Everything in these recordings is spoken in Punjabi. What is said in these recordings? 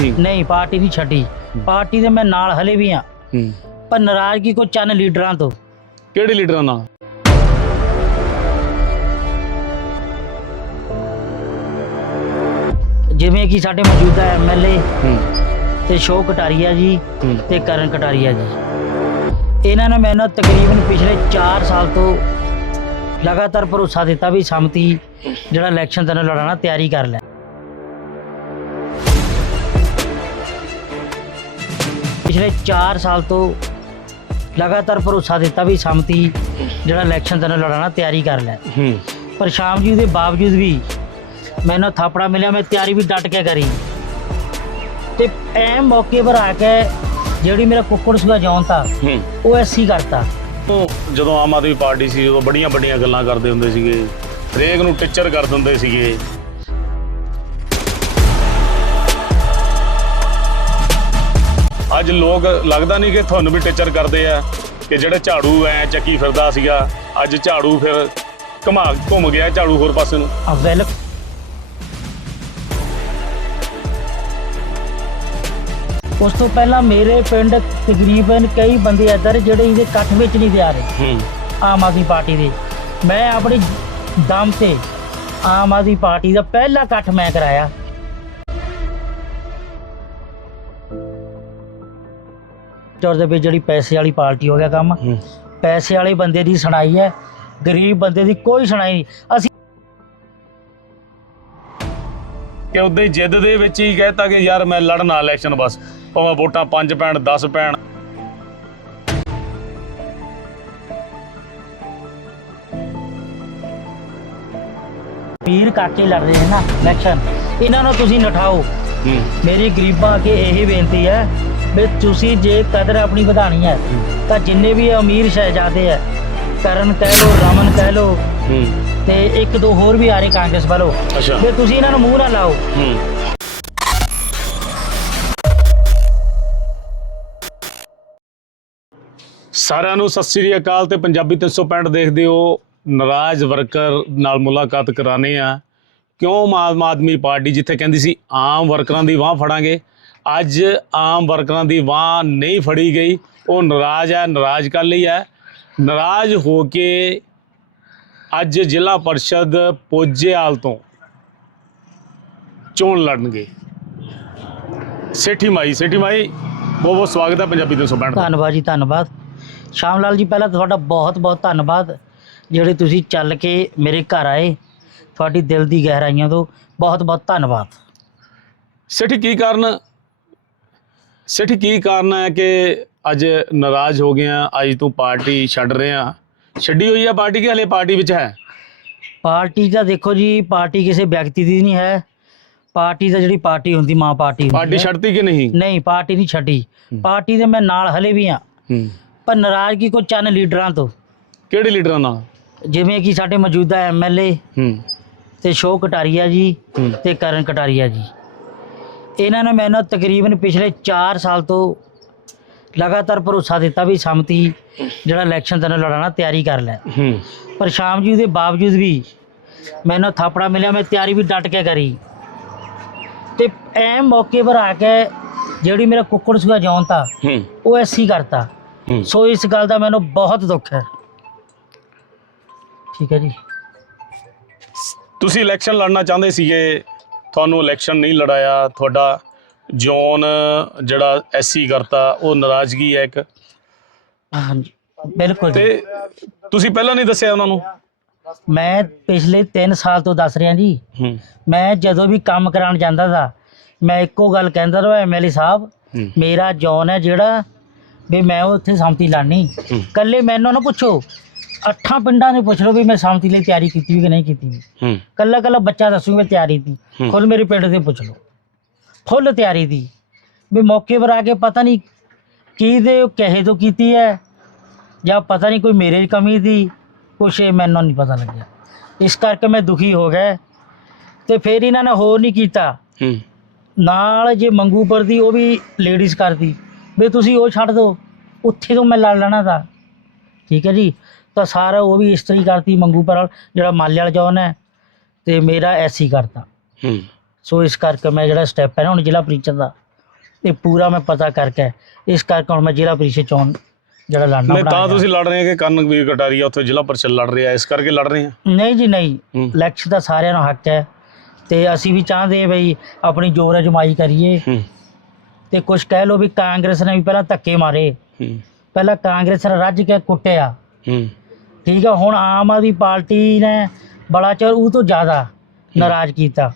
ਨਹੀਂ ਪਾਰਟੀ ਨਹੀਂ ਛੱਡੀ। ਪਾਰਟੀ ਦੇ ਮੈਂ ਨਾਲ ਹਲੇ ਵੀ ਆ। ਹੂੰ। ਪਰ ਨਾਰਾਜ਼ਗੀ ਕੋ ਚੰਨ ਲੀਡਰਾਂ ਤੋਂ। ਕਿਹੜੇ ਲੀਡਰਾਂ ਨਾਲ? ਜਿਵੇਂ ਕਿ ਸਾਡੇ ਮੌਜੂਦਾ ਐਮਐਲਏ ਹੂੰ। ਤੇ ਸ਼ੋਕ ਕਟਾਰੀਆ ਜੀ ਹੂੰ। ਤੇ ਕਰਨ ਕਟਾਰੀਆ ਜੀ। ਇਹਨਾਂ ਨੇ ਮੈਨੂੰ ਤਕਰੀਬਨ ਪਿਛਲੇ 4 ਸਾਲ ਤੋਂ ਲਗਾਤਾਰ ਭਰੋਸਾ ਦਿੱਤਾ ਵੀ ਸੰਮਤੀ ਜਿਹੜਾ ਇਲੈਕਸ਼ਨ ਤੈਨੂੰ ਲੜਾਣਾ ਤਿਆਰੀ ਕਰ ਲੈ। ਪਿਛਲੇ 4 ਸਾਲ ਤੋਂ ਲਗਾਤਾਰ ਭਰੋਸਾ ਦਿੱਤਾ ਵੀ ਸੰਮਤੀ ਜਿਹੜਾ ਇਲੈਕਸ਼ਨ ਤੈਨੂੰ ਲੜਾਣਾ ਤਿਆਰੀ ਕਰ ਲੈ। ਹੂੰ। ਪਰ ਸ਼ਾਮ ਜੀ ਦੇ ਬਾਵਜੂਦ ਵੀ ਮੈਨੂੰ ਥਾਪੜਾ ਮਿਲਿਆ ਮੈਂ ਤਿਆਰੀ ਵੀ ਡਟ ਕੇ ਕਰੀ। ਤੇ ਐ ਮੌਕੇ ਪਰ ਆ ਕੇ ਜਿਹੜੀ ਮੇਰਾ ਕੁੱਕੜ ਸੁਗਾ ਜੌਨ ਤਾ ਹੂੰ। ਉਹ ਐਸੀ ਕਰਤਾ। ਉਹ ਜਦੋਂ ਆਮ ਆਦਮੀ ਪਾਰਟੀ ਸੀ ਉਦੋਂ ਬੜੀਆਂ ਵੱਡੀਆਂ ਗੱਲਾਂ ਕਰਦੇ ਹੁੰਦੇ ਸੀਗੇ। ਹਰੇਕ ਨੂੰ ਟੀਚਰ ਕਰ ਦਿੰਦੇ ਸੀਗੇ। ਅੱਜ ਲੋਕ ਲੱਗਦਾ ਨਹੀਂ ਕਿ ਤੁਹਾਨੂੰ ਵੀ ਟੀਚਰ ਕਰਦੇ ਆ ਕਿ ਜਿਹੜੇ ਝਾੜੂ ਐ ਚੱਕੀ ਫਿਰਦਾ ਸੀਗਾ ਅੱਜ ਝਾੜੂ ਫਿਰ ਘੁਮਾ ਘੁੰਮ ਗਿਆ ਝਾੜੂ ਹੋਰ ਪਾਸੇ ਨੂੰ। ਆ ਵੈਲ ਉਸ ਤੋਂ ਪਹਿਲਾਂ ਮੇਰੇ ਪਿੰਡ ਤਕਰੀਬਨ ਕਈ ਬੰਦੇ ਇੱਧਰ ਜਿਹੜੇ ਇਹਦੇ ਇਕੱਠ ਵਿੱਚ ਨਹੀਂ ਦੇ ਆ ਰਹੇ। ਹੂੰ। ਆਮ ਆਦਮੀ ਪਾਰਟੀ ਦੇ। ਮੈਂ ਆਪਣੀ ਦਮ ਤੇ ਆਮ ਆਦਮੀ ਪਾਰਟੀ ਦਾ ਪਹਿਲਾ ਇਕੱਠ ਮੈਂ ਕਰਾਇਆ। ਚੌਰ ਦੇ ਵਿੱਚ ਜਿਹੜੀ ਪੈਸੇ ਵਾਲੀ ਪਾਰਟੀ ਹੋ ਗਿਆ ਕੰਮ। ਪੈਸੇ ਵਾਲੇ ਬੰਦੇ ਦੀ ਸੁਣਾਈ ਹੈ ਗਰੀਬ ਬੰਦੇ ਦੀ ਕੋਈ ਸੁਣਾਈ ਨਹੀਂ। ਅਸੀਂ ਕਿ ਉਹਦੇ ਜਿੱਦ ਦੇ ਵਿੱਚ ਹੀ ਕਹਿਤਾ ਕਿ ਯਾਰ ਮੈਂ ਲੜਨਾ ਇਲੈਕਸ਼ਨ ਬਸ ਭਾਵੇਂ ਵੋਟਾਂ 5 ਪੈਣ 10 ਪੈਣ। ਪੀਰ ਕਾਕੇ ਲੜ ਰਹੇ ਨੇ ਨਾ ਇਲੈਕਸ਼ਨ ਇਹਨਾਂ ਨੂੰ ਤੁਸੀਂ ਨਠਾਓ। ਮੇਰੀ ਗਰੀਬਾਂ ਅੱਗੇ ਇਹ ਬੇਨਤੀ ਹੈ ਵੀ ਤੁਸੀਂ ਜੇ ਕਦਰ ਆਪਣੀ ਵਧਾਣੀ ਹੈ ਤਾਂ ਜਿੰਨੇ ਵੀ ਅਮੀਰ ਸ਼ਹਿਜ਼ਾਦੇ ਹੈ ਕਰਨ ਕਹਿ ਲੋ ਰਮਨ ਕਹਿ ਲੋ ਤੇ ਇੱਕ ਦੋ ਹੋਰ ਵੀ ਆ ਰਹੇ ਕਾਂਗਰਸ ਵੱਲੋਂ। ਵੀ ਤੁਸੀਂ ਇਹਨਾਂ ਨੂੰ ਮੂੰਹ ਨਾ ਲਾਓ। ਸਾਰਿਆਂ ਨੂੰ ਸਤਿ ਸ੍ਰੀ ਅਕਾਲ ਤੇ ਪੰਜਾਬੀ 365 ਦੇਖਦੇ ਹੋ। ਨਾਰਾਜ਼ ਵਰਕਰ ਨਾਲ ਮੁਲਾਕਾਤ ਕਰਾਣੇ ਆ ਕਿਉਂ ਆਮ ਆਦਮੀ ਪਾਰਟੀ ਜਿੱਥੇ ਕਹਿੰਦੀ ਸੀ ਆਮ ਵਰਕਰਾਂ ਦੀ ਬਾਹ ਫੜਾਂਗੇ? ਅੱਜ ਆਮ ਵਰਕਰਾਂ ਦੀ ਬਾਹ ਨਹੀਂ ਫੜੀ ਗਈ। ਉਹ ਨਾਰਾਜ਼ ਹੈ ਨਾਰਾਜ਼ ਕਰ ਲਈ ਹੈ। ਨਾਰਾਜ਼ ਹੋ ਕੇ ਅੱਜ ਜ਼ਿਲ੍ਹਾ ਪਰਿਸ਼ਦ ਪੋਜੇਆਲ ਤੋਂ ਚੋਣ ਲੜਨਗੇ। ਸੇਠੀ ਮਾਈ ਸੇਠੀ ਮਾਈ ਬਹੁਤ ਬਹੁਤ ਸਵਾਗਤ ਹੈ ਪੰਜਾਬੀ 365 ਦਾ। ਧੰਨਵਾਦ ਜੀ ਧੰਨਵਾਦ। ਸ਼ਾਮ ਲਾਲ ਜੀ ਪਹਿਲਾਂ ਤੁਹਾਡਾ ਬਹੁਤ ਬਹੁਤ ਧੰਨਵਾਦ। ਜਿਹੜੇ ਤੁਸੀਂ ਚੱਲ ਕੇ ਮੇਰੇ ਘਰ ਆਏ ਤੁਹਾਡੀ ਦਿਲ ਦੀ ਗਹਿਰਾਈਆਂ ਤੋਂ ਬਹੁਤ ਬਹੁਤ ਧੰਨਵਾਦ। ਸੇਠੀ ਕੀ ਕਾਰਨ? ਸੇਠੀ ਕੀ ਕਾਰਨ ਹੈ ਕਿ ਅੱਜ ਨਾਰਾਜ਼ ਹੋ ਗਏ ਆ? ਅੱਜ ਤੂੰ ਪਾਰਟੀ ਛੱਡ ਰਹੇ ਆ। ਛੱਡੀ ਹੋਈ ਆ ਪਾਰਟੀ ਕਿ ਹਲੇ ਪਾਰਟੀ ਵਿੱਚ ਹੈ? ਪਾਰਟੀ ਦਾ ਦੇਖੋ ਜੀ ਪਾਰਟੀ ਕਿਸੇ ਵਿਅਕਤੀ ਦੀ ਨਹੀਂ ਹੈ। ਪਾਰਟੀ ਦਾ ਜਿਹੜੀ ਪਾਰਟੀ ਹੁੰਦੀ ਮਾਂ ਪਾਰਟੀ ਹੁੰਦੀ ਪਾਰਟੀ ਹੈ। ਛੱਡਤੀ ਕਿ ਨਹੀਂ? ਨਹੀਂ ਪਾਰਟੀ ਨਹੀਂ ਛੱਡੀ। ਪਾਰਟੀ ਦੇ ਮੈਂ ਨਾਲ ਹਲੇ ਵੀ ਆ। ਹੂੰ। ਪਰ ਨਾਰਾਜ਼ਗੀ ਕੋ ਚੰਨ ਲੀਡਰਾਂ ਤੋਂ। ਕਿਹੜੇ ਲੀਡਰਾਂ ਨਾਲ? ਜਿਵੇਂ ਕਿ ਸਾਡੇ ਮੌਜੂਦਾ ਐਮਐਲਏ ਹੂੰ। ਤੇ ਸ਼ੋਕ ਕਟਾਰੀਆ ਜੀ ਹੂੰ। ਤੇ ਕਰਨ ਕਟਾਰੀਆ ਜੀ। ਇਹਨਾਂ ਨੇ ਮੈਨੂੰ ਤਕਰੀਬਨ ਪਿਛਲੇ 4 ਸਾਲ ਤੋਂ ਲਗਾਤਾਰ ਭਰੋਸਾ ਦਿੱਤਾ ਵੀ ਸੰਮਤੀ ਜਿਹੜਾ ਇਲੈਕਸ਼ਨ ਤੈਨੂੰ ਲੜਾਣਾ ਤਿਆਰੀ ਕਰ ਲੈ। ਪਰ ਸ਼ਾਮ ਜੀ ਦੇ ਬਾਵਜੂਦ ਵੀ ਮੈਨੂੰ ਥਾਪੜਾ ਮਿਲਿਆ ਮੈਂ ਤਿਆਰੀ ਵੀ ਡਟ ਕੇ ਕਰੀ। ਤੇ ਐ ਮੌਕੇ ਪਰ ਆ ਕੇ ਜਿਹੜੀ ਮੇਰਾ ਕੁੱਕੜ ਸੁਗਾ ਜੌਨ ਤਾ ਉਹ ਐਸੀ ਕਰਤਾ। ਸੋ ਇਸ ਗੱਲ ਦਾ ਮੈਨੂੰ ਬਹੁਤ ਦੁੱਖ ਹੈ। ਠੀਕ ਹੈ ਜੀ। ਤੁਸੀਂ ਇਲੈਕਸ਼ਨ ਲੜਨਾ ਚਾਹੁੰਦੇ ਸੀਗੇ ਤੁਹਾਨੂੰ ਇਲੈਕਸ਼ਨ ਨਹੀਂ ਲੜਾਇਆ ਤੁਹਾਡਾ ਜ਼ੋਨ ਜਿਹੜਾ ਐਸਸੀ ਕਰਤਾ ਉਹ ਨਾਰਾਜ਼ਗੀ ਹੈ ਇੱਕ। ਹਾਂਜੀ ਬਿਲਕੁਲ ਜੀ। ਤੇ ਤੁਸੀਂ ਪਹਿਲਾਂ ਨਹੀਂ ਦੱਸਿਆ ਉਹਨਾਂ ਨੂੰ? ਮੈਂ ਪਿਛਲੇ 3 ਸਾਲ ਤੋਂ ਦੱਸ ਰਿਹਾ ਜੀ। ਹੂੰ। ਮੈਂ ਜਦੋਂ ਵੀ ਕੰਮ ਕਰਾਉਣ ਜਾਂਦਾ ਸੀ ਮੈਂ ਇੱਕੋ ਗੱਲ ਕਹਿੰਦਾ ਰਿਹਾ ਐਮਐਲਏ ਸਾਹਿਬ ਹੂੰ। ਮੇਰਾ ਜੌਨ ਹੈ ਜਿਹੜਾ ਵੀ ਮੈਂ ਉੱਥੇ ਸੰਮਤੀ ਲਾਣੀ ਹੂੰ। ਕੱਲੇ ਮੈਨੂੰ ਨਾ ਪੁੱਛੋ ਅੱਠਾਂ ਪਿੰਡਾਂ ਨੂੰ ਪੁੱਛ ਲਓ ਵੀ ਮੈਂ ਸੰਮਤੀ ਲਈ ਤਿਆਰੀ ਕੀਤੀ ਵੀ ਕਿ ਨਹੀਂ ਕੀਤੀ। ਵੀ ਹੂੰ। ਕੱਲਾ ਕੱਲਾ ਬੱਚਾ ਦੱਸੂ ਮੈਂ ਤਿਆਰੀ ਦੀ। ਖੁਦ ਮੇਰੇ ਪਿੰਡ ਦੇ ਪੁੱਛ ਲਓ। ਫੁੱਲ ਤਿਆਰੀ ਦੀ। ਵੀ ਮੌਕੇ ਪਰ ਆ ਕੇ ਪਤਾ ਨਹੀਂ ਕੀ ਦੇ ਕਹੇ ਤੋਂ ਕੀਤੀ ਹੈ ਜਾਂ ਪਤਾ ਨਹੀਂ ਕੋਈ ਮੇਰੇ ਕਮੀ ਦੀ ਕੁਛ ਇਹ ਮੈਨੂੰ ਨਹੀਂ ਪਤਾ ਲੱਗਿਆ। ਇਸ ਕਰਕੇ ਮੈਂ ਦੁਖੀ ਹੋ ਗਿਆ ਤੇ ਫਿਰ ਇਹਨਾਂ ਨੇ ਹੋਰ ਨਹੀਂ ਕੀਤਾ। ਹੂੰ। ਨਾਲ ਜੇ ਮੰਗੂਪੁਰ ਦੀ ਉਹ ਵੀ ਲੇਡੀਜ਼ ਕਰਦੀ। ਵੀ ਤੁਸੀਂ ਉਹ ਛੱਡ ਦਿਓ ਉੱਥੇ ਤੋਂ ਮੈਂ ਲੜ ਲੈਣਾ ਤਾਂ। ਠੀਕ ਹੈ ਜੀ? ਤਾਂ ਸਾਰਾ ਉਹ ਵੀ ਇਸਤਰੀ ਕਰਤੀ ਮੰਗੂਪੁਰ ਵਾਲ ਜਿਹੜਾ ਮਾਲੇ ਵਾਲਾ ਜੌਨ ਹੈ ਤੇ ਮੇਰਾ ਐਸੀ ਕਰਤਾ। ਹੂੰ। ਸੋ ਇਸ ਕਰਕੇ ਮੈਂ ਜਿਹੜਾ ਸਟੈਪ ਹੈ ਨਾ ਹੁਣ ਜ਼ਿਲ੍ਹਾ ਪ੍ਰੀਚਰ ਦਾ ਇਹ ਪੂਰਾ ਮੈਂ ਪਤਾ ਕਰਕੇ ਇਸ ਕਰਕੇ ਹੁਣ ਮੈਂ ਜ਼ਿਲ੍ਹਾ ਪ੍ਰੀਸ਼ਦ ਚੋਣ ਜਿਹੜਾ ਲੜਨਾ ਨਹੀਂ ਤਾਂ। ਤੁਸੀਂ ਲੜ ਰਹੇ ਹੋ ਕਿ ਕਰਨਵੀਰ ਕਟਾਰੀਆ ਉੱਥੇ ਜ਼ਿਲ੍ਹਾ ਪਰਿਸ਼ਦ ਲੜ ਰਿਹਾ ਇਸ ਕਰਕੇ ਲੜ ਰਹੇ ਆ ਨਹੀਂ ਜੀ ਨਹੀਂ। ਇਲੈਕਸ਼ਨ ਦਾ ਸਾਰਿਆਂ ਨੂੰ ਹੱਕ ਹੈ ਤੇ ਅਸੀਂ ਵੀ ਚਾਹੁੰਦੇ ਬਈ ਆਪਣੀ ਜੋਰ ਅਜਮਾਈ ਕਰੀਏ। ਤੇ ਕੁਝ ਕਹਿ ਲੋ ਵੀ ਕਾਂਗਰਸ ਨੇ ਵੀ ਪਹਿਲਾਂ ਧੱਕੇ ਮਾਰੇ। ਪਹਿਲਾਂ ਕਾਂਗਰਸ ਨੇ ਰੱਜ ਕੇ ਕੁੱਟਿਆ। ਠੀਕ ਆ ਹੁਣ ਆਮ ਆਦਮੀ ਪਾਰਟੀ ਨੇ ਬੜਾ ਚਿਰ ਉਹ ਤੋਂ ਜ਼ਿਆਦਾ ਨਾਰਾਜ਼ ਕੀਤਾ।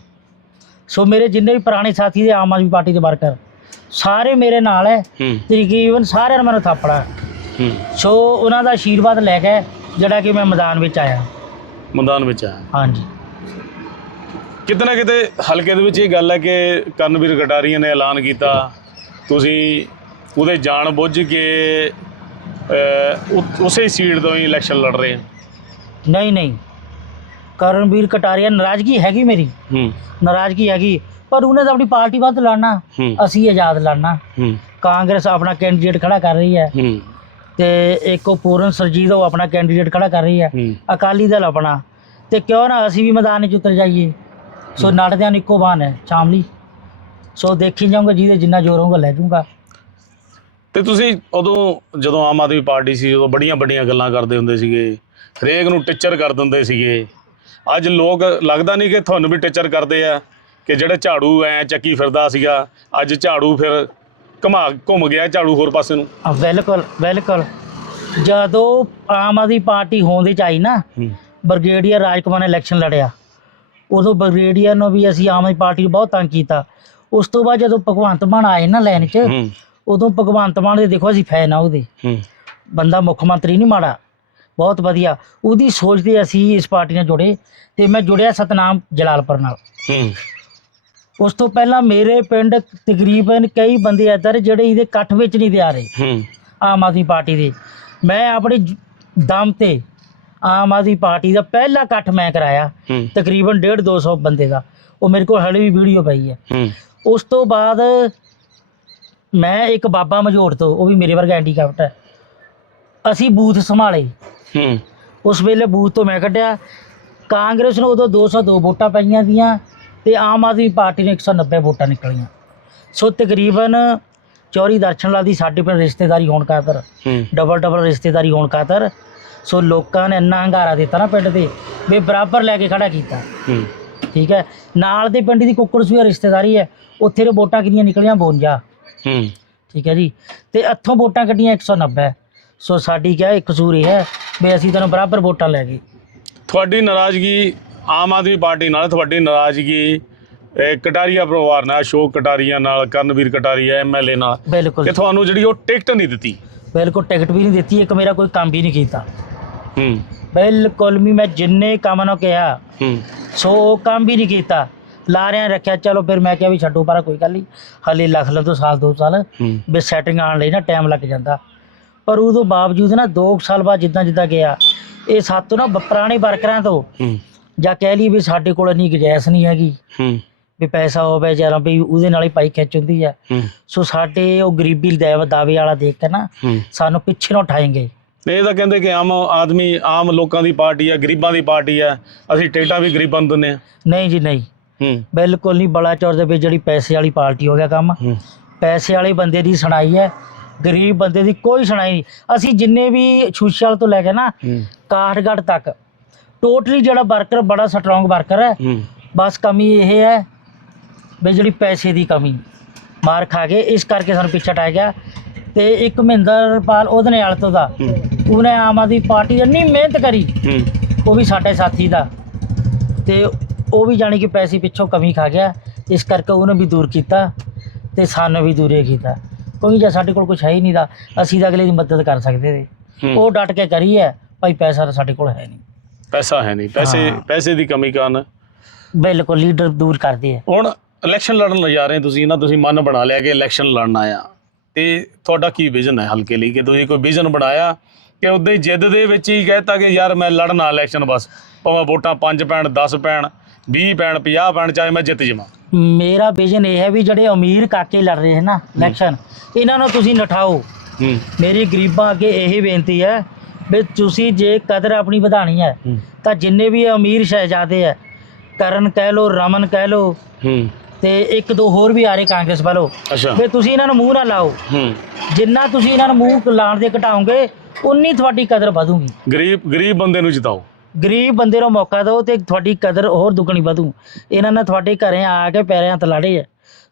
ਸੋ ਮੇਰੇ ਜਿੰਨੇ ਵੀ ਪੁਰਾਣੇ ਸਾਥੀ ਦੇ ਆਮ ਆਦਮੀ ਪਾਰਟੀ ਦੇ ਵਰਕਰ ਸਾਰੇ ਮੇਰੇ ਨਾਲ ਹੈ। ਤਕਰੀਬਨ ਸਾਰਿਆਂ ਨੇ ਮੈਨੂੰ ਥਾਪੜਾ। ਹੂੰ। ਸੋ ਉਹਨਾਂ ਦਾ ਆਸ਼ੀਰਵਾਦ ਲੈ ਕੇ ਜਿਹੜਾ ਕਿ ਮੈਂ ਮੈਦਾਨ ਵਿੱਚ ਆਇਆ। ਮੈਦਾਨ ਵਿੱਚ ਆ ਹਾਂਜੀ। ਕਿਤੇ ਨਾ ਕਿਤੇ ਹਲਕੇ ਦੇ ਵਿੱਚ ਇਹ ਗੱਲ ਹੈ ਕਿ ਕਰਨਵੀਰ ਕਟਾਰੀਆ ਨੇ ਐਲਾਨ ਕੀਤਾ। ਤੁਸੀਂ ਉਹਦੇ ਜਾਣ ਬੁੱਝ ਕੇ ਅਹ, ਉਸੇ ਸੀਟ ਤੋਂ ਹੀ ਇਲੈਕਸ਼ਨ ਲੜ ਰਹੇ ਆ ਨਹੀਂ ਨਹੀਂ। ਕਰਨਵੀਰ ਕਟਾਰੀਆ ਨਾਰਾਜ਼ਗੀ ਹੈਗੀ ਮੇਰੀ? ਹੂੰ। ਨਾਰਾਜ਼ਗੀ ਹੈਗੀ। ਪਰ ਉਹਨੇ ਤਾਂ ਆਪਣੀ ਪਾਰਟੀ ਵੱਧ ਲੜਨਾ। ਹੂੰ। ਅਸੀਂ ਆਜ਼ਾਦ ਲੜਨਾ। ਹੂੰ। ਕਾਂਗਰਸ ਆਪਣਾ ਕੈਂਡੀਡੇਟ ਖੜਾ ਕਰ ਰਹੀ ਹੈ। ਹੂੰ। ਤੇ ਇੱਕ ਉਹ ਪੂਰਨ ਸਰਜੀਤ ਉਹ ਆਪਣਾ ਕੈਂਡੀਡੇਟ ਖੜਾ ਕਰ ਰਹੀ ਹੈ। ਹੂੰ। ਅਕਾਲੀ ਦਲ ਆਪਣਾ। ਤੇ ਕਿਉਂ ਨਾ ਅਸੀਂ ਵੀ ਮੈਦਾਨ 'ਚ ਉਤਰ ਜਾਈਏ। ਸੋ ਨੜਦਿਆਂ ਨੂੰ ਇੱਕੋ ਬਾਨ ਹੈ ਸ਼ਾਮਲੀ। ਸੋ ਦੇਖੀ ਜਾਊਂਗਾ ਜਿਹਦੇ ਜਿੰਨਾ ਜ਼ੋਰ ਹੋਊਗਾ ਲੈ ਜਾਊਂਗਾ। ਤੇ ਤੁਸੀਂ ਉਦੋਂ ਜਦੋਂ ਆਮ ਆਦਮੀ ਪਾਰਟੀ ਸੀ ਉਦੋਂ ਬੜੀਆਂ ਵੱਡੀਆਂ ਗੱਲਾਂ ਕਰਦੇ ਹੁੰਦੇ ਸੀਗੇ। ਹਰੇਕ ਨੂੰ ਟੀਚਰ ਕਰ ਦਿੰਦੇ ਸੀਗੇ। ਅੱਜ ਲੋਕ ਲੱਗਦਾ ਨਹੀਂ ਕਿ ਤੁਹਾਨੂੰ ਵੀ ਟੀਚਰ ਕਰਦੇ ਆ ਕਿ ਜਿਹੜਾ ਝਾੜੂ ਐ ਚੱਕੀ ਫਿਰਦਾ ਸੀਗਾ ਅੱਜ ਝਾੜੂ ਫਿਰ ਘੁਮਾ ਘੁੰਮ ਗਿਆ ਝਾੜੂ ਹੋਰ ਪਾਸੇ ਨੂੰ। ਆ, ਬਿਲਕੁਲ ਬਿਲਕੁਲ। ਜਦੋਂ ਆਮ ਆਦਮੀ ਪਾਰਟੀ ਹੋਂਦ ਵਿੱਚ ਆਈ ਨਾ ਬ੍ਰਿਗੇਡੀਅਰ ਰਾਜਕੁਮਾਰ ਨੇ ਇਲੈਕਸ਼ਨ ਲੜਿਆ। ਉਦੋਂ ਬ੍ਰਿਗੇਡੀਅਰ ਨੂੰ ਵੀ ਅਸੀਂ ਆਮ ਆਦਮੀ ਪਾਰਟੀ ਨੂੰ ਬਹੁਤ ਤੰਗ ਕੀਤਾ। ਉਸ ਤੋਂ ਬਾਅਦ ਜਦੋਂ ਭਗਵੰਤ ਮਾਨ ਆਏ ਨਾ ਲਾਈਨ 'ਚ ਹੂੰ। ਉਦੋਂ ਭਗਵੰਤ ਮਾਨ ਦੇ ਦੇਖੋ ਅਸੀਂ ਫੈਨ ਆ ਉਹਦੇ। ਹੂੰ। ਬੰਦਾ ਮੁੱਖ ਮੰਤਰੀ ਨਹੀਂ ਮਾੜਾ ਬਹੁਤ ਵਧੀਆ। ਉਹਦੀ ਸੋਚ ਤੇ ਅਸੀਂ ਇਸ ਪਾਰਟੀ ਨਾਲ ਜੁੜੇ ਤੇ ਮੈਂ ਜੁੜਿਆ ਸਤਨਾਮ ਜਲਾਲਪੁਰ ਨਾਲ। ਹੂੰ। ਉਸ ਤੋਂ ਪਹਿਲਾਂ ਮੇਰੇ ਪਿੰਡ ਤਕਰੀਬਨ ਕਈ ਬੰਦੇ ਇੱਧਰ ਜਿਹੜੇ ਇਹਦੇ ਇਕੱਠ ਵਿੱਚ ਨਹੀਂ ਦੇ ਆ ਰਹੇ। ਹੂੰ। ਆਮ ਆਦਮੀ ਪਾਰਟੀ ਦੇ। ਮੈਂ ਆਪਣੇ ਦਮ ਤੇ ਆਮ ਆਦਮੀ ਪਾਰਟੀ ਦਾ ਪਹਿਲਾ ਇਕੱਠ ਮੈਂ ਕਰਾਇਆ। ਤਕਰੀਬਨ 1.5 200 ਬੰਦੇ ਦਾ। ਉਹ ਮੇਰੇ ਕੋਲ ਹਲੇ ਵੀ ਵੀਡੀਓ ਪਈ ਹੈ। ਹੂੰ। ਉਸ ਤੋਂ ਬਾਅਦ ਮੈਂ ਇੱਕ ਬਾਬਾ ਮਝੋੜ ਤੋਂ ਉਹ ਵੀ ਮੇਰੇ ਵਰਗਾ ਹੈਂਡੀਕੈਪਟ ਹੈ। ਅਸੀਂ ਬੂਥ ਸੰਭਾਲੇ। ਹੂੰ। ਉਸ ਵੇਲੇ ਬੂਥ ਤੋਂ ਮੈਂ ਕੱਢਿਆ। ਕਾਂਗਰਸ ਨੂੰ ਉਦੋਂ 202 ਵੋਟਾਂ ਪਈਆਂ ਦੀਆਂ ਤੇ ਆਮ ਆਦਮੀ ਪਾਰਟੀ ਨੂੰ 190 ਵੋਟਾਂ ਨਿਕਲੀਆਂ। ਸੋ ਤਕਰੀਬਨ ਚੌਰੀ ਦਰਸ਼ਨ ਲਾਲ ਦੀ ਸਾਡੇ ਪਿੰਡ ਰਿਸ਼ਤੇਦਾਰੀ ਹੋਣ ਖਾਤਰ ਡਬਲ ਡਬਲ ਰਿਸ਼ਤੇਦਾਰੀ ਹੋਣ ਖਾਤਰ ਸੋ ਲੋਕਾਂ ਨੇ ਇੰਨਾ ਹੰਗਾਰਾ ਦਿੱਤਾ ਨਾ ਪਿੰਡ ਦੇ ਵੀ ਬਰਾਬਰ ਲੈ ਕੇ ਖੜਾ ਕੀਤਾ। ਠੀਕ ਹੈ? ਨਾਲ ਦੇ ਪਿੰਡ ਦੀ ਕੁੱਕੜ ਸੂਆ ਰਿਸ਼ਤੇਦਾਰੀ ਹੈ ਉੱਥੇ ਦੇ ਵੋਟਾਂ ਕਿੰਨੀਆਂ ਨਿਕਲੀਆਂ? 52 ਹੂੰ। ਠੀਕ ਹੈ ਜੀ। ਤੇ ਇੱਥੋਂ ਵੋਟਾਂ ਕੱਢੀਆਂ 190 ਸੋ ਸਾਡੀ ਕਿਆ ਇੱਕ ਕਸੂਰ ਇਹ ਹੈ ਵੀ ਅਸੀਂ ਤੈਨੂੰ ਬਰਾਬਰ ਵੋਟਾਂ ਲੈ ਗਏ। ਤੁਹਾਡੀ ਨਾਰਾਜ਼ਗੀ ਆਮ ਆਦਮੀ ਪਾਰਟੀ ਨਾਲ ਤੁਹਾਡੀ ਨਾਰਾਜ਼ਗੀ ਇਹ ਕਟਾਰੀਆ ਪਰਿਵਾਰ ਨਾਲ ਅਸ਼ੋਕ ਕਟਾਰੀਆ ਨਾਲ ਕਰਨਵੀਰ ਕਟਾਰੀਆ ਐਮਐਲਏ ਨਾਲ ਬਿਲਕੁਲ। ਕਿ ਤੁਹਾਨੂੰ ਜਿਹੜੀ ਉਹ ਟਿਕਟ ਨਹੀਂ ਦਿੱਤੀ। ਬਿਲਕੁਲ ਟਿਕਟ ਵੀ ਨਹੀਂ ਦਿੱਤੀ ਇੱਕ ਮੇਰਾ ਕੋਈ ਕੰਮ ਵੀ ਨਹੀਂ ਕੀਤਾ। ਹੂੰ। ਬਿਲਕੁਲ ਵੀ ਮੈਂ ਜਿੰਨੇ ਕੰਮ ਨੂੰ ਕਿਹਾ ਹੂੰ। ਸੋ ਉਹ ਕੰਮ ਵੀ ਨਹੀਂ ਕੀਤਾ। ਲਾਰਿਆਂ ਰੱਖਿਆ। ਚਲੋ ਫਿਰ ਮੈਂ ਕਿਹਾ ਵੀ ਛੱਡੋ ਪਰ ਕੋਈ ਗੱਲ ਨਹੀਂ। ਹਲੇ ਲੱਖ ਲ ਤੋਂ ਸਾਲ ਦੋ ਸਾਲ ਹੂੰ। ਵੀ ਸੈਟਿੰਗ ਆਉਣ ਲਈ ਨਾ ਟਾਈਮ ਲੱਗ ਜਾਂਦਾ। ਪਰ ਉਦੋਂ ਬਾਵਜੂਦ ਨਾ 2 ਸਾਲ ਬਾਅਦ ਜਿੱਦਾਂ ਜਿੱਦਾਂ ਗਿਆ ਇਹ ਸਾਤੋਂ ਨਾ ਬ- ਪੁਰਾਣੇ ਵਰਕਰਾਂ ਤੋਂ ਹੂੰ। ਜਾਂ ਕਹਿ ਲਈ ਵੀ ਸਾਡੇ ਕੋਲ ਇੰਨੀ ਗੁੰਜਾਇਸ਼ ਨਹੀਂ ਹੈਗੀ। ਹੂੰ। ਵੀ ਪੈਸਾ ਹੋਵੇ ਜਰਾ ਵੀ ਉਹਦੇ ਨਾਲ ਹੀ ਪਾਈ ਖਿੱਚ ਹੁੰਦੀ ਹੈ ਹੂੰ। ਸੋ ਸਾਡੇ ਉਹ ਗਰੀਬੀ ਦਾ ਦਾਵੇ ਵਾਲਾ ਦੇਖ ਕੇ ਨਾ ਹੂੰ। ਸਾਨੂੰ ਪਿੱਛੇ ਨੂੰ ਉਠਾਏਂਗੇ। ਇਹ ਤਾਂ ਕਹਿੰਦੇ ਕਿ ਆਮ ਆਦਮੀ ਆਮ ਲੋਕਾਂ ਦੀ ਪਾਰਟੀ ਆ ਗਰੀਬਾਂ ਦੀ ਪਾਰਟੀ ਆ। ਅਸੀਂ ਟਿਕਟਾਂ ਵੀ ਗਰੀਬਾਂ ਨੂੰ ਦਿੰਦੇ ਆ। ਨਹੀਂ ਜੀ ਨਹੀਂ। ਹੂੰ ਬਿਲਕੁਲ ਨਹੀਂ ਬੜਾ ਚੌਰ ਦੇ ਵਿੱਚ ਜਿਹੜੀ ਪੈਸੇ ਵਾਲੀ ਪਾਰਟੀ ਹੋ ਗਿਆ ਕੰਮ। ਪੈਸੇ ਵਾਲੇ ਬੰਦੇ ਦੀ ਸੁਣਾਈ ਹੈ ਗਰੀਬ ਬੰਦੇ ਦੀ ਕੋਈ ਸੁਣਾਈ ਨਹੀਂ। ਅਸੀਂ ਜਿੰਨੇ ਵੀ ਛੂਛਲ ਤੋਂ ਲੈ ਕੇ ਨਾ ਹੂੰ। ਕਾਠਗੜ੍ਹ ਤੱਕ ਟੋਟਲੀ ਜਿਹੜਾ ਵਰਕਰ ਬੜਾ ਸਟਰੋਂਗ ਵਰਕਰ ਹੈ। ਬਸ ਕਮੀ ਇਹ ਹੈ ਵੀ ਜਿਹੜੀ ਪੈਸੇ ਦੀ ਕਮੀ ਮਾਰ ਖਾ ਗਏ ਇਸ ਕਰਕੇ ਸਾਨੂੰ ਪਿੱਛੇ ਹਟਾਇਆ ਗਿਆ। ਤੇ ਇੱਕ ਮਹਿੰਦਰਪਾਲ ਉਹਦੇ ਨੇ ਆਲਤੋ ਦਾ ਉਹਨੇ ਆਮ ਆਦਮੀ ਪਾਰਟੀ ਇੰਨੀ ਮਿਹਨਤ ਕਰੀ ਉਹ ਵੀ ਸਾਡੇ ਸਾਥੀ ਦਾ। ਤੇ ਉਹ ਵੀ ਜਾਣੀ ਕਿ ਪੈਸੇ ਪਿੱਛੋਂ ਕਮੀ ਖਾ ਗਿਆ। ਇਸ ਕਰਕੇ ਉਹਨੇ ਵੀ ਦੂਰ ਕੀਤਾ ਤੇ ਸਾਨੂੰ ਵੀ ਦੂਰੇ ਕੀਤਾ। ਕਿਉਂਕਿ ਜੇ ਸਾਡੇ ਕੋਲ ਕੁਝ ਹੈ ਹੀ ਨਹੀਂ ਦਾ। ਅਸੀਂ ਤਾਂ ਅਗਲੇ ਦੀ ਮਦਦ ਕਰ ਸਕਦੇ ਹੂੰ। ਉਹ ਡਟ ਕੇ ਕਰੀ ਹੈ ਭਾਈ ਪੈਸਾ ਤਾਂ ਸਾਡੇ ਕੋਲ ਹੈ ਨਹੀਂ। ਪੈਸਾ ਹੈ ਨਹੀਂ। ਪੈਸੇ ਹਾਂ। ਪੈਸੇ ਦੀ ਕਮੀ ਕਾਰਨ। ਬਿਲਕੁਲ ਲੀਡਰ ਦੂਰ ਕਰਦੇ ਆ। ਹੁਣ ਇਲੈਕਸ਼ਨ ਲੜਨ ਜਾ ਰਹੇ ਤੁਸੀਂ ਨਾ ਤੁਸੀਂ ਮਨ ਬਣਾ ਲਿਆ ਕਿ ਇਲੈਕਸ਼ਨ ਲੜਨਾ ਆ ਤੇ ਤੁਹਾਡਾ ਕੀ ਵਿਜ਼ਨ ਹੈ ਹਲਕੇ ਲਈ? ਕਿ ਤੁਸੀਂ ਕੋਈ ਵਿਜ਼ਨ ਬਣਾਇਆ ਕਿ ਉਦੋਂ ਹੀ ਜਿੱਦ ਦੇ ਵਿੱਚ ਹੀ ਕਹਿਤਾ ਕਿ ਯਾਰ ਮੈਂ ਲੜਨਾ ਇਲੈਕਸ਼ਨ ਬਸ। ਭਾਵੇਂ ਵੋਟਾਂ 5 ਪੈਣ 10 ਪੈਣ। 20 ਪੈਣ 50 ਪੈਣ ਚਾਹੇ ਮੈਂ ਜਿੱਤ ਜਾਵਾਂ। ਮੇਰਾ ਵਿਜ਼ਨ ਇਹ ਹੈ ਵੀ ਜਿਹੜੇ ਅਮੀਰ ਕਾਕੇ ਲੜ ਰਹੇ ਹਨ ਨਾ ਇਲੈਕਸ਼ਨ ਇਹਨਾਂ ਨੂੰ ਤੁਸੀਂ ਨਠਾਓ। ਹੂੰ। ਮੇਰੀ ਗਰੀਬਾਂ ਅੱਗੇ ਇਹ ਬੇਨਤੀ ਹੈ ਵੀ ਤੁਸੀਂ ਜੇ ਕਦਰ ਆਪਣੀ ਵਧਾਣੀ ਹੈ ਹੂੰ। ਤਾਂ ਜਿੰਨੇ ਵੀ ਅਮੀਰ ਸ਼ਹਿਜ਼ਾਦੇ ਹੈ ਕਰਨ ਕਹਿ ਲੋ ਰਮਨ ਕਹਿ ਲੋ ਹੂੰ। ਤੇ ਇੱਕ ਦੋ ਹੋਰ ਵੀ ਆ ਰਹੇ ਕਾਂਗਰਸ ਵੱਲੋਂ ਅੱਛਾ। ਵੀ ਤੁਸੀਂ ਇਹਨਾਂ ਨੂੰ ਮੂੰਹ ਨਾ ਲਾਓ। ਹੂੰ। ਜਿੰਨਾ ਤੁਸੀਂ ਇਹਨਾਂ ਨੂੰ ਮੂੰਹ ਲਾਣ ਦੇ ਘਟਾਓਗੇ ਉਨੀ ਤੁਹਾਡੀ ਕਦਰ ਵਧੂਗੀ। ਗਰੀਬ ਗਰੀਬ ਬੰਦੇ ਨੂੰ ਜਿਤਾਓ। ਗਰੀਬ ਬੰਦੇ ਨੂੰ ਮੌਕਾ ਦਿਓ ਤੇ ਤੁਹਾਡੀ ਕਦਰ ਹੋਰ ਦੁੱਗਣੀ ਵਧੂ। ਇਹਨਾਂ ਨੇ ਤੁਹਾਡੇ ਘਰੇ ਆ ਕੇ ਪੈਰਿਆਂ ਤੇ ਲਾੜੇ ਆ।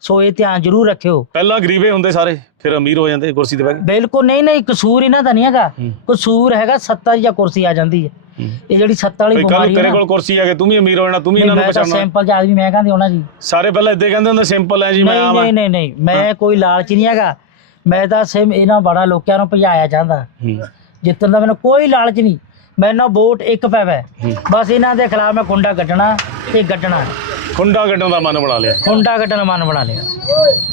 ਸੋ ਇਹ ਧਿਆਨ ਜ਼ਰੂਰ ਰੱਖਿਓ। ਪਹਿਲਾਂ ਗਰੀਬੇ ਹੁੰਦੇ ਸਾਰੇ ਫਿਰ ਅਮੀਰ ਹੋ ਜਾਂਦੇ ਕੁਰਸੀ ਤੇ ਬਹਿ ਕੇ ਬਿਲਕੁਲ ਨਹੀਂ ਨਹੀਂ ਕਸੂਰ ਇਹਨਾਂ ਦਾ ਨਹੀਂ ਹੈਗਾ। ਕਸੂਰ ਹੈਗਾ ਸੱਤਾ ਜਾਂ ਕੁਰਸੀ ਆ ਜਾਂਦੀ ਹੈ। ਇਹ ਜਿਹੜੀ ਸੱਤਾ ਵਾਲੀ ਕੋਈ ਕੱਲ ਬਿਮਾਰੀ ਹੈ ਤੇਰੇ ਨਾ ਕੋਲ ਕੁਰਸੀ ਆ ਕੇ ਤੂੰ ਵੀ ਅਮੀਰ ਹੋ ਜਾਣਾ ਤੂੰ ਵੀ ਨਹੀਂ, ਇਹਨਾਂ ਨੂੰ ਮੈਂ ਤਾਂ ਪਛਾਣਨਾ। ਸਿੰਪਲ ਜਿਹਾ ਆਦਮੀ ਮੈਂ ਕਹਿੰਦੀ ਹੋਣਾ ਜੀ ਸਾਰੇ ਪਹਿਲਾਂ ਇੱਦਾਂ ਕਹਿੰਦੇ ਹੁੰਦੇ ਸਿੰਪਲ ਹੈ ਜੀ ਮੈਂ ਨਹੀਂ ਆਮ ਨਹੀਂ ਨਹੀਂ ਨਹੀਂ ਮੈਂ ਕੋਈ ਲਾਲਚ ਨਹੀਂ ਹੈਗਾ। ਮੈਂ ਤਾਂ ਸਿਮ ਇਹਨਾਂ ਬੜਾ ਲੋਕਾਂ ਨੂੰ ਭਜਾਇਆ ਹੂੰ। ਜਿੱਤਣ ਦਾ ਮੈਨੂੰ ਕੋਈ ਲਾਲਚ ਨਹੀਂ। ਮੈਨੂੰ ਵੋਟ ਇੱਕ ਪੈਵੇ। ਬਸ ਇਹਨਾਂ ਦੇ ਖਿਲਾਫ ਮੈਂ ਕੁੰਡਾ ਕੱਢਣਾ ਤੇ ਗੱਡਣਾ ਖੁੰਡਾ ਕੱਢਣ ਦਾ ਮਨ ਬਣਾ ਲਿਆ। ਕੁੰਡਾ ਕੱਢਣ ਮਨ ਬਣਾ ਲਿਆ।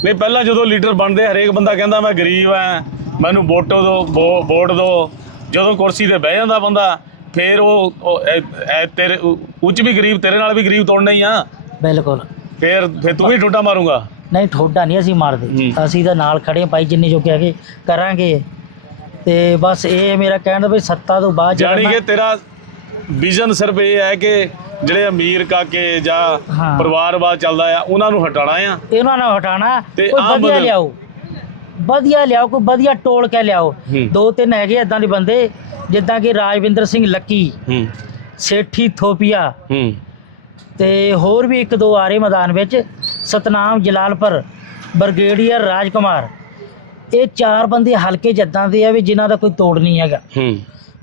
ਨਹੀਂ ਪਹਿਲਾਂ ਜਦੋਂ ਲੀਡਰ ਬਣਦੇ ਹਰੇਕ ਬੰਦਾ ਕਹਿੰਦਾ ਮੈਂ ਗਰੀਬ ਐ ਮੈਨੂੰ ਵੋਟੋ ਦੋ ਵੋਟ ਦੋ। ਜਦੋਂ ਕੁਰਸੀ ਤੇ ਬਹਿ ਜਾਂਦਾ ਬੰਦਾ ਫੇਰ ਉਹ ਐ- ਤੇਰੇ ਉੱਚ ਵੀ ਗਰੀਬ ਤੇਰੇ ਨਾਲ ਵੀ ਗਰੀਬ ਤੋੜਨਾ ਹੀ ਆ। ਬਿਲਕੁਲ। ਫੇਰ ਫੇਰ ਤੂੰ ਵੀ ਠੁੱਡਾ ਮਾਰੂਗਾ। ਨਹੀਂ ਠੋਡਾ ਨਹੀਂ ਅਸੀਂ ਮਾਰਦੇ। ਅਸੀਂ ਤਾਂ ਨਾਲ ਖੜੇ ਭਾਈ ਜਿੰਨੇ ਜੋ ਹੈਗੇ ਕਰਾਂਗੇ। ਤੇ ਬਸ ਇਹ ਮੇਰਾ ਕਹਿਣ ਦਾ ਵੀ ਸੱਤਾ ਤੋਂ ਬਾਅਦ ਜਾਣੀ ਕਿ ਤੇਰਾ ਵਿਜ਼ਨ ਸਿਰਫ ਇਹ ਹੈ ਕਿ ਜਿਹੜੇ ਅਮੀਰ ਕਾਕੇ ਜਾਂ ਹਾਂ। ਪਰਿਵਾਰਵਾਦ ਚੱਲਦਾ ਆ ਉਹਨਾਂ ਨੂੰ ਹਟਾਣਾ ਆ। ਇਹਨਾਂ ਨੂੰ ਹਟਾਣਾ ਤੇ ਕੋਈ ਵਧੀਆ ਲਿਆਓ। ਵਧੀਆ ਲਿਆਓ ਕੋਈ ਵਧੀਆ ਟੋਲ ਕੇ ਲਿਆਓ। ਹੂੰ। ਦੋ ਤਿੰਨ ਹੈਗੇ ਇਦਾਂ ਦੇ ਬੰਦੇ ਜਿੱਦਾਂ ਕਿ ਰਾਜਵਿੰਦਰ ਸਿੰਘ ਲੱਕੀ ਹੂੰ। ਸੇਠੀ ਥੋਪੀਆ। ਹੂੰ। ਤੇ ਹੋਰ ਵੀ ਇੱਕ ਦੋ ਆ ਰਹੇ ਮੈਦਾਨ ਵਿੱਚ। ਸਤਨਾਮ ਜਲਾਲਪੁਰ ਬਰਗੇਡੀਅਰ ਰਾਜਕੁਮਾਰ। ਇਹ ਚਾਰ ਬੰਦੇ ਹਲਕੇ ਜਿੱਦਾਂ ਦੇ ਆ ਵੀ ਜਿਨ੍ਹਾਂ ਦਾ ਕੋਈ ਤੋੜ ਨਹੀਂ ਹੈਗਾ। ਹੂੰ।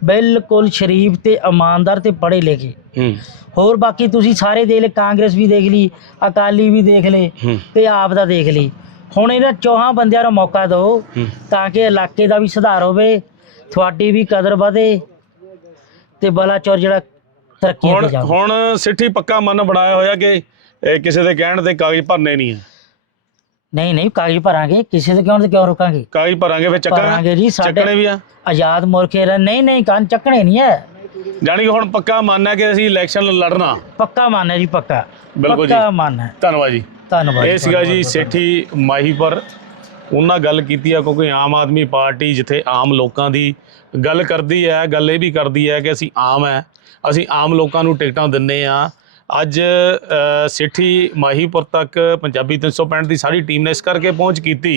ਬਿਲਕੁਲ ਸ਼ਰੀਫ ਤੇ ਇਮਾਨਦਾਰ ਤੇ ਪੜ੍ਹੇ ਲਿਖੇ। ਹੂੰ। ਹੋਰ ਬਾਕੀ ਤੁਸੀਂ ਸਾਰੇ ਦੇਖ ਲਏ ਕਾਂਗਰਸ ਵੀ ਦੇਖ ਲਈ ਅਕਾਲੀ ਵੀ ਦੇਖ ਲਏ ਤੇ ਆਪ ਦਾ ਦੇਖ ਲਈ। ਹੁਣ ਇਹਨਾਂ ਚੌਹਾਂ ਬੰਦਿਆਂ ਨੂੰ ਮੌਕਾ ਦਿਓ ਤਾਂ ਕਿ ਇਲਾਕੇ ਦਾ ਵੀ ਸੁਧਾਰ ਹੋਵੇ ਤੁਹਾਡੀ ਵੀ ਕਦਰ ਵਧੇ ਤੇ ਬਲਾਚੌਰ ਜਿਹੜਾ ਤਰੱਕੀ ਹੁਣ ਤੇ ਜਾਵੇ। ਹੁਣ ਸਿੱਠੀ ਪੱਕਾ ਮਨ ਬਣਾਇਆ ਹੋਇਆ ਕਿ ਇਹ ਕਿਸੇ ਦੇ ਕਹਿਣ ਤੇ ਕਾਗਜ਼ ਭਰਨੇ ਨਹੀਂ ਹੈ ਨਹੀਂ ਨਹੀਂ ਕਾਗਜ਼ ਭਰਾਂਗੇ ਕਿਸੇ ਦੇ ਕਿਉਂ ਤੇ ਕਿਉਂ ਰੁਕਾਂਗੇ? ਕਾਗਜ਼ ਭਰਾਂਗੇ ਫਿਰ ਚੱਕਾਂਗੇ ਭਰਾਂਗੇ ਜੀ ਸਾਡੇ ਚੱਕਣੇ ਵੀ ਆ। ਆਜ਼ਾਦ ਹੈ ਨਹੀਂ ਨਹੀਂ ਕੰਨ ਚੱਕਣੇ ਨਹੀਂ ਹੈ ਜਾਣੀ ਕਿ ਹੁਣ ਪੱਕਾ ਮਨ ਹੈ ਕਿ ਅਸੀਂ ਇਲੈਕਸ਼ਨ ਲੜਨਾ? ਪੱਕਾ ਮਨ ਹੈ ਜੀ ਪੱਕਾ। ਬਿਲਕੁਲ ਜੀ। ਪੱਕਾ ਮਨ ਹੈ। ਧੰਨਵਾਦ ਜੀ। ਧੰਨਵਾਦ ਇਹ ਸੀਗਾ ਜੀ ਸੇਠੀ ਮਾਹੀਪੁਰ ਉਹਨਾਂ ਗੱਲ ਕੀਤੀ ਆ ਕਿਉਂਕਿ ਆਮ ਆਦਮੀ ਪਾਰਟੀ ਜਿੱਥੇ ਆਮ ਲੋਕਾਂ ਦੀ ਗੱਲ ਕਰਦੀ ਹੈ ਗੱਲ ਇਹ ਵੀ ਕਰਦੀ ਹੈ ਕਿ ਅਸੀਂ ਆਮ ਹੈ। ਅਸੀਂ ਆਮ ਲੋਕਾਂ ਨੂੰ ਟਿਕਟਾਂ ਦਿੰਨੇ ਆ। ਅੱਜ ਸਿੱਠੀ ਮਾਹੀਪੁਰ ਤੱਕ ਪੰਜਾਬੀ 365 ਦੀ ਸਾਰੀ ਟੀਮ ਨੇ ਇਸ ਕਰਕੇ ਪਹੁੰਚ ਕੀਤੀ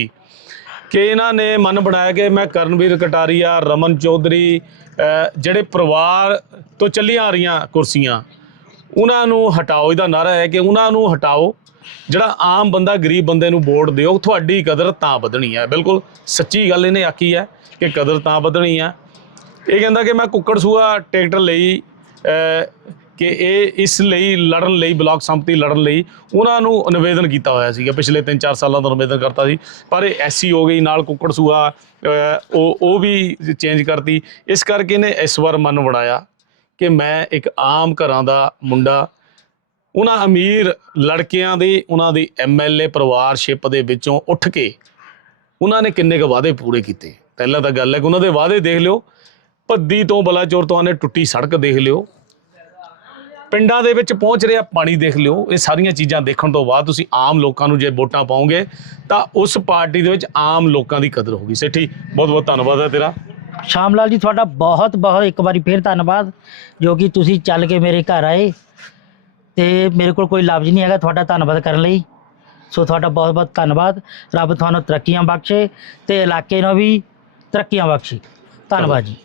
ਕਿ ਇਹਨਾਂ ਨੇ ਮਨ ਬਣਾਇਆ ਕਿ ਮੈਂ ਕਰਨਵੀਰ ਕਟਾਰੀਆ, ਰਮਨ ਚੌਧਰੀ ਜਿਹੜੇ ਪਰਿਵਾਰ ਤੋਂ ਚੱਲੀਆਂ ਆ ਰਹੀਆਂ ਕੁਰਸੀਆਂ, ਉਹਨਾਂ ਨੂੰ ਹਟਾਓ, ਇਹਦਾ ਨਾਰਾ ਹੈ ਕਿ ਉਹਨਾਂ ਨੂੰ ਹਟਾਓ, ਜਿਹੜਾ ਆਮ ਬੰਦਾ ਗਰੀਬ ਬੰਦੇ ਨੂੰ ਵੋਟ ਦਿਓ, ਤੁਹਾਡੀ ਕਦਰ ਤਾਂ ਵਧਣੀ ਹੈ। ਬਿਲਕੁਲ ਸੱਚੀ ਗੱਲ ਇਹਨੇ ਆਖੀ ਹੈ ਕਿ ਕਦਰ ਤਾਂ ਵਧਣੀ ਹੈ। ਇਹ ਕਹਿੰਦਾ ਕਿ ਮੈਂ ਕੁੱਕੜ ਸੂਆ ਟਿਕਟ ਲਈ ਕਿ ਇਹ ਇਸ ਲਈ ਲੜਨ ਲਈ, ਬਲਾਕ ਸੰਪਤੀ ਲੜਨ ਲਈ ਉਹਨਾਂ ਨੂੰ ਨਿਵੇਦਨ ਕੀਤਾ ਹੋਇਆ ਸੀਗਾ। ਪਿਛਲੇ 3-4 ਸਾਲਾਂ ਤੋਂ ਨਿਵੇਦਨ ਕਰਤਾ ਸੀ। ਪਰ ਇਹ ਐਸੀ ਹੋ ਗਈ, ਨਾਲ ਕੁੱਕੜ ਸੂਆ ਉਹ ਉਹ ਵੀ ਚੇਂਜ ਕਰਤੀ। ਇਸ ਕਰਕੇ ਇਹਨੇ ਇਸ ਵਾਰ ਮਨ ਬਣਾਇਆ ਕਿ ਮੈਂ ਇੱਕ ਆਮ ਘਰਾਂ ਦਾ ਮੁੰਡਾ, ਉਹਨਾਂ ਅਮੀਰ ਲੜਕਿਆਂ ਦੇ, ਉਹਨਾਂ ਦੀ ਐਮਐਲਏ ਪਰਿਵਾਰਸ਼ਿਪ ਦੇ ਵਿੱਚੋਂ ਉੱਠ ਕੇ ਉਹਨਾਂ ਨੇ ਕਿੰਨੇ ਕੁ ਵਾਅਦੇ ਪੂਰੇ ਕੀਤੇ। ਪਹਿਲਾਂ ਤਾਂ ਗੱਲ ਹੈ ਕਿ ਉਹਨਾਂ ਦੇ ਵਾਅਦੇ ਦੇਖ ਲਿਓ। ਭੱਦੀ ਤੋਂ ਬਲਾਚੌਰ ਤੋਂ ਆਨੇ ਟੁੱਟੀ ਸੜਕ ਦੇਖ ਲਿਓ। ਪਿੰਡਾਂ ਦੇ ਵਿੱਚ ਪਹੁੰਚ ਰਿਹਾ ਪਾਣੀ ਦੇਖ ਲਿਓ, ਇਹ ਸਾਰੀਆਂ ਚੀਜ਼ਾਂ ਦੇਖਣ ਤੋਂ ਬਾਅਦ ਤੁਸੀਂ ਆਮ ਲੋਕਾਂ ਨੂੰ ਜੇ ਵੋਟਾਂ ਪਾਓਗੇ, ਤਾਂ ਉਸ ਪਾਰਟੀ ਦੇ ਵਿੱਚ ਆਮ ਲੋਕਾਂ ਦੀ ਕਦਰ ਹੋਗੀ ਸੇਠੀ ਬਹੁਤ ਬਹੁਤ ਧੰਨਵਾਦ ਹੈ ਤੇਰਾ। ਸ਼ਾਮ ਲਾਲ ਜੀ, ਤੁਹਾਡਾ ਬਹੁਤ ਬਹੁਤ ਇੱਕ ਵਾਰੀ ਫੇਰ ਧੰਨਵਾਦ, ਜੋ ਕਿ ਤੁਸੀਂ ਚੱਲ ਕੇ ਮੇਰੇ ਘਰ ਆਏ, ਤੇ ਮੇਰੇ ਕੋਲ ਕੋਈ ਲਫ਼ਜ਼ ਨਹੀਂ ਹੈਗਾ ਤੁਹਾਡਾ ਧੰਨਵਾਦ ਕਰਨ ਲਈ। ਸੋ ਤੁਹਾਡਾ ਬਹੁਤ ਬਹੁਤ ਧੰਨਵਾਦ। ਰੱਬ ਤੁਹਾਨੂੰ ਤਰੱਕੀਆਂ ਬਖਸ਼ੇ ਤੇ ਇਲਾਕੇ ਨੂੰ ਵੀ ਤਰੱਕੀਆਂ ਬਖਸ਼ੇ। ਧੰਨਵਾਦ ਜੀ।